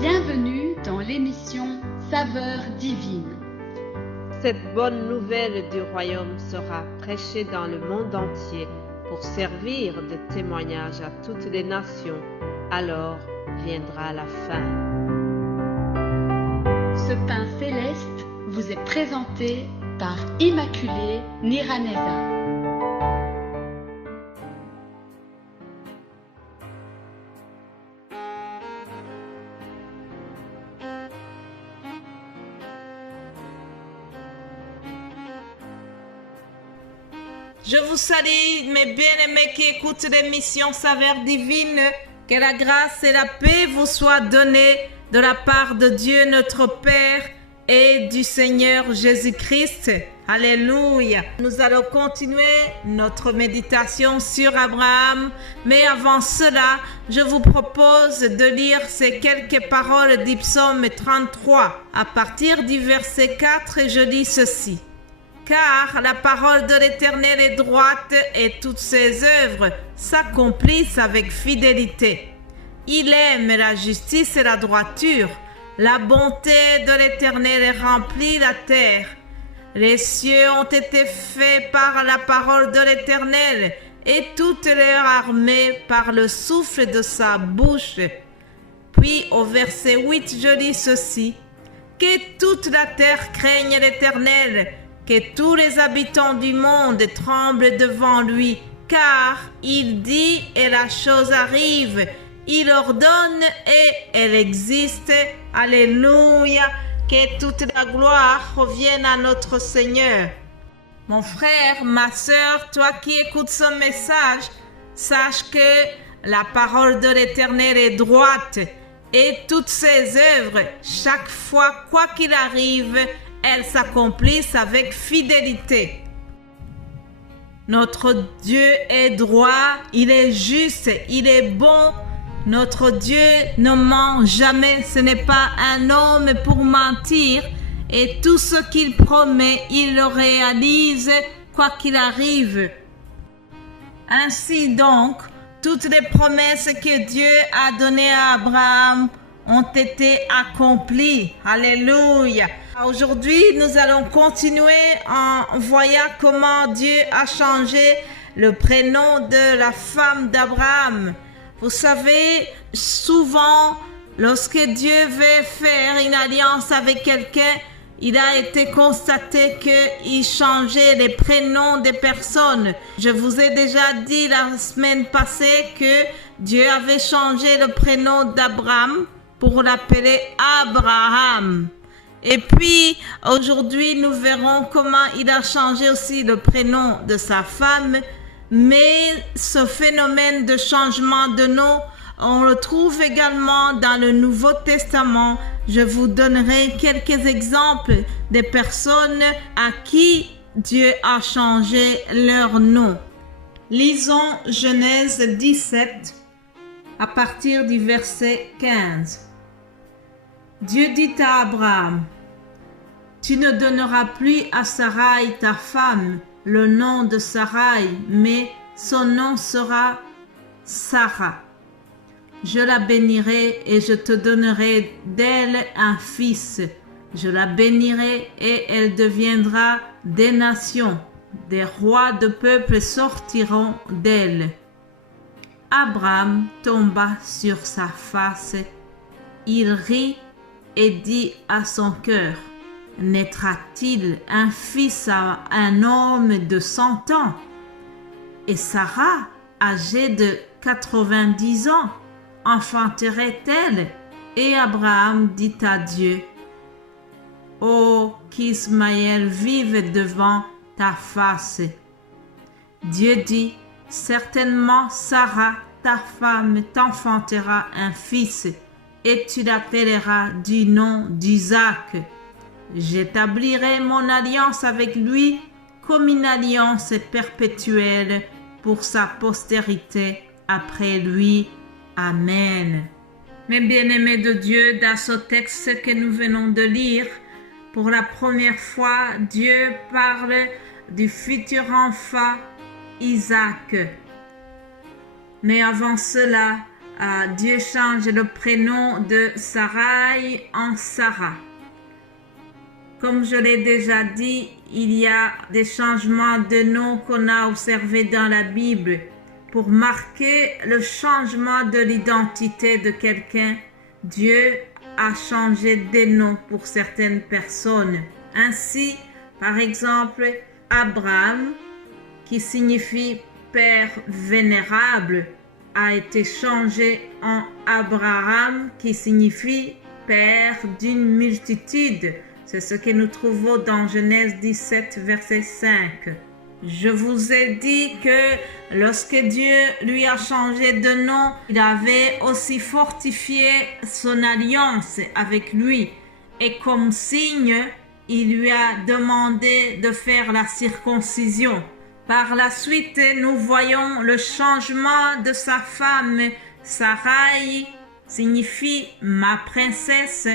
Bienvenue dans l'émission Saveurs divines. Cette bonne nouvelle du royaume sera prêchée dans le monde entier pour servir de témoignage à toutes les nations. Alors viendra la fin. Ce pain céleste vous est présenté par Immaculée Niraneza. Je vous salue, mes bien-aimés qui écoutent l'émission Saveurs divines. Que la grâce et la paix vous soient données de la part de Dieu notre Père et du Seigneur Jésus-Christ. Alléluia. Nous allons continuer notre méditation sur Abraham. Mais avant cela, je vous propose de lire ces quelques paroles du psaume 33. À partir du verset 4, je lis ceci. Car la parole de l'Éternel est droite et toutes ses œuvres s'accomplissent avec fidélité. Il aime la justice et la droiture. La bonté de l'Éternel remplit la terre. Les cieux ont été faits par la parole de l'Éternel et toute leur armée par le souffle de sa bouche. Puis au verset 8, je lis ceci. Que toute la terre craigne l'Éternel. Que tous les habitants du monde tremblent devant lui, car il dit et la chose arrive, il ordonne et elle existe. Alléluia, que toute la gloire revienne à notre Seigneur. Mon frère, ma sœur, toi qui écoutes ce message, sache que la parole de l'Éternel est droite et toutes ses œuvres, chaque fois, quoi qu'il arrive, elles s'accomplissent avec fidélité. Notre Dieu est droit, il est juste, il est bon. Notre Dieu ne ment jamais, ce n'est pas un homme pour mentir. Et tout ce qu'il promet, il le réalise, quoi qu'il arrive. Ainsi donc, toutes les promesses que Dieu a données à Abraham ont été accomplies. Alléluia. Aujourd'hui, nous allons continuer en voyant comment Dieu a changé le prénom de la femme d'Abraham. Vous savez, souvent, lorsque Dieu veut faire une alliance avec quelqu'un, il a été constaté qu'il changeait les prénoms des personnes. Je vous ai déjà dit la semaine passée que Dieu avait changé le prénom d'Abraham pour l'appeler Abraham. Et puis, aujourd'hui, nous verrons comment il a changé aussi le prénom de sa femme. Mais ce phénomène de changement de nom, on le trouve également dans le Nouveau Testament. Je vous donnerai quelques exemples des personnes à qui Dieu a changé leur nom. Lisons Genèse 17 à partir du verset 15. Dieu dit à Abraham, « Tu ne donneras plus à Sarai ta femme le nom de Sarai, mais son nom sera Sarah. Je la bénirai et je te donnerai d'elle un fils. Je la bénirai et elle deviendra des nations. Des rois de peuples sortiront d'elle. » Abraham tomba sur sa face. Il rit et dit à son cœur, « Naîtra-t-il un fils à un homme de 100 ans? Et Sarah, âgée de 90 ans, enfanterait-elle? » Et Abraham dit à Dieu, « Oh, qu'Ismaël vive devant ta face. » Dieu dit, « Certainement Sarah, ta femme, t'enfantera un fils, et tu l'appelleras du nom d'Isaac. J'établirai mon alliance avec lui comme une alliance perpétuelle pour sa postérité après lui. Amen. » Mes bien-aimés de Dieu, dans ce texte que nous venons de lire, pour la première fois, Dieu parle du futur enfant Isaac. Mais avant cela, Dieu change le prénom de Sarai en Sarah. Comme je l'ai déjà dit, il y a des changements de nom qu'on a observés dans la Bible pour marquer le changement de l'identité de quelqu'un. Dieu a changé des noms pour certaines personnes. Ainsi, par exemple, Abraham, qui signifie Père vénérable, a été changé en Abraham, qui signifie Père d'une multitude. C'est ce que nous trouvons dans Genèse 17, verset 5. Je vous ai dit que lorsque Dieu lui a changé de nom, il avait aussi fortifié son alliance avec lui. Et comme signe, il lui a demandé de faire la circoncision. Par la suite, nous voyons le changement de sa femme. Sarai signifie ma princesse.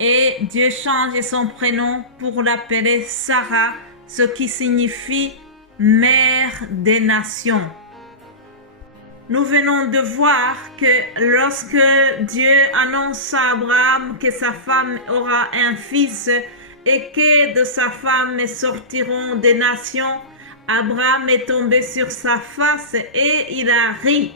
Et Dieu change son prénom pour l'appeler Sarah, ce qui signifie mère des nations. Nous venons de voir que lorsque Dieu annonce à Abraham que sa femme aura un fils et que de sa femme sortiront des nations, Abraham est tombé sur sa face et il a ri.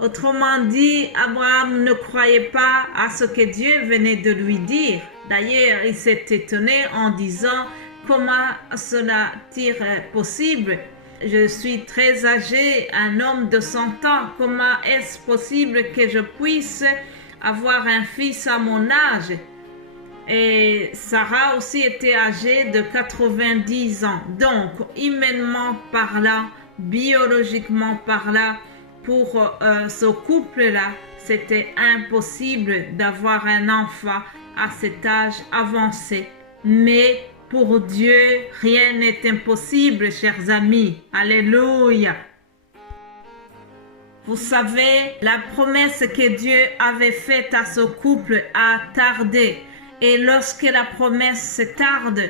Autrement dit, Abraham ne croyait pas à ce que Dieu venait de lui dire. D'ailleurs, il s'est étonné en disant « Comment cela est possible? Je suis très âgé, un homme de 100 ans. Comment est-ce possible que je puisse avoir un fils à mon âge ?» Et Sarah aussi était âgée de 90 ans. Donc, humainement parlant, biologiquement parlant, pour ce couple-là, c'était impossible d'avoir un enfant à cet âge avancé. Mais pour Dieu, rien n'est impossible, chers amis. Alléluia. Vous savez, la promesse que Dieu avait faite à ce couple a tardé. Et lorsque la promesse tarde,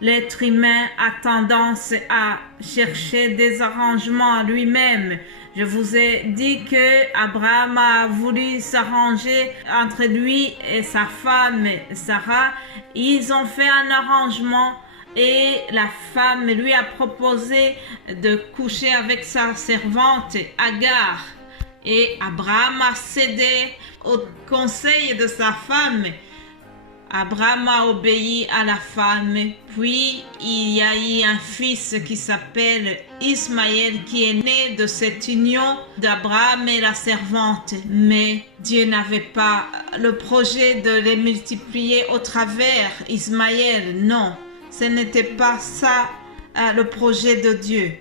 l'être humain a tendance à chercher des arrangements à lui-même. Je vous ai dit que Abraham a voulu s'arranger entre lui et sa femme Sarah. Ils ont fait un arrangement et la femme lui a proposé de coucher avec sa servante Agar. Et Abraham a cédé au conseil de sa femme. Abraham a obéi à la femme, puis il y a eu un fils qui s'appelle Ismaël qui est né de cette union d'Abraham et la servante. Mais Dieu n'avait pas le projet de les multiplier au travers Ismaël. Non, ce n'était pas ça le projet de Dieu.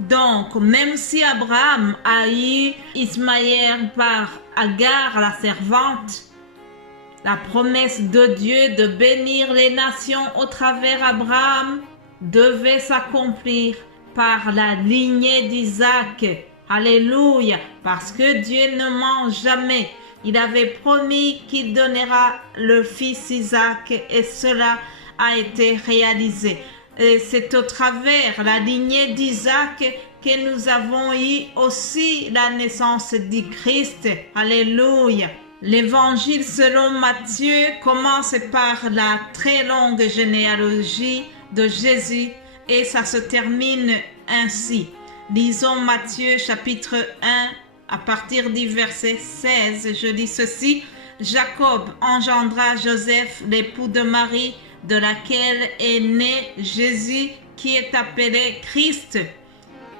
Donc, même si Abraham a eu Ismaël par Agar, la servante, la promesse de Dieu de bénir les nations au travers Abraham devait s'accomplir par la lignée d'Isaac. Alléluia, parce que Dieu ne ment jamais. Il avait promis qu'il donnera le fils Isaac et cela a été réalisé. Et c'est au travers la lignée d'Isaac que nous avons eu aussi la naissance du Christ. Alléluia. L'évangile selon Matthieu commence par la très longue généalogie de Jésus et ça se termine ainsi. Lisons Matthieu chapitre 1 à partir du verset 16. Je lis ceci. Jacob engendra Joseph, l'époux de Marie, de laquelle est né Jésus qui est appelé Christ.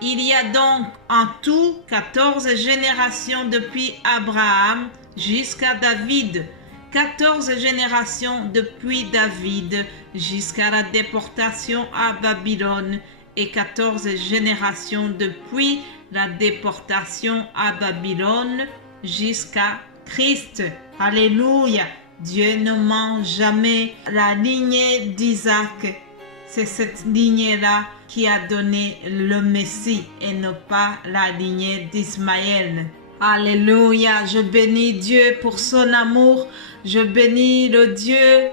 Il y a donc en tout 14 générations depuis Abraham jusqu'à David, 14 générations depuis David jusqu'à la déportation à Babylone et 14 générations depuis la déportation à Babylone jusqu'à Christ. Alléluia! Dieu ne ment jamais. La lignée d'Isaac, c'est cette lignée-là qui a donné le Messie et non pas la lignée d'Ismaël. Alléluia, je bénis Dieu pour son amour, je bénis le Dieu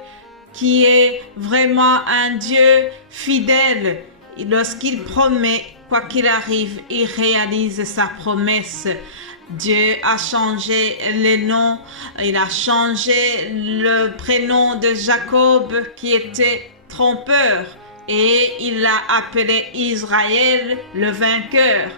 qui est vraiment un Dieu fidèle. Lorsqu'il promet, quoi qu'il arrive, il réalise sa promesse. Dieu a changé les noms. Il a changé le prénom de Jacob qui était trompeur et il l'a appelé Israël, le vainqueur.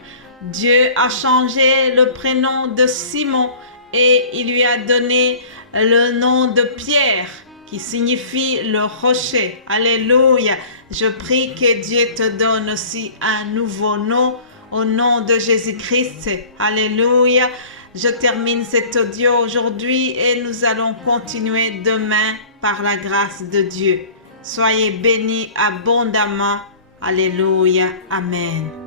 Dieu a changé le prénom de Simon et il lui a donné le nom de Pierre qui signifie le rocher. Alléluia. Je prie que Dieu te donne aussi un nouveau nom au nom de Jésus-Christ. Alléluia. Je termine cet audio aujourd'hui et nous allons continuer demain par la grâce de Dieu. Soyez bénis abondamment. Alléluia. Amen.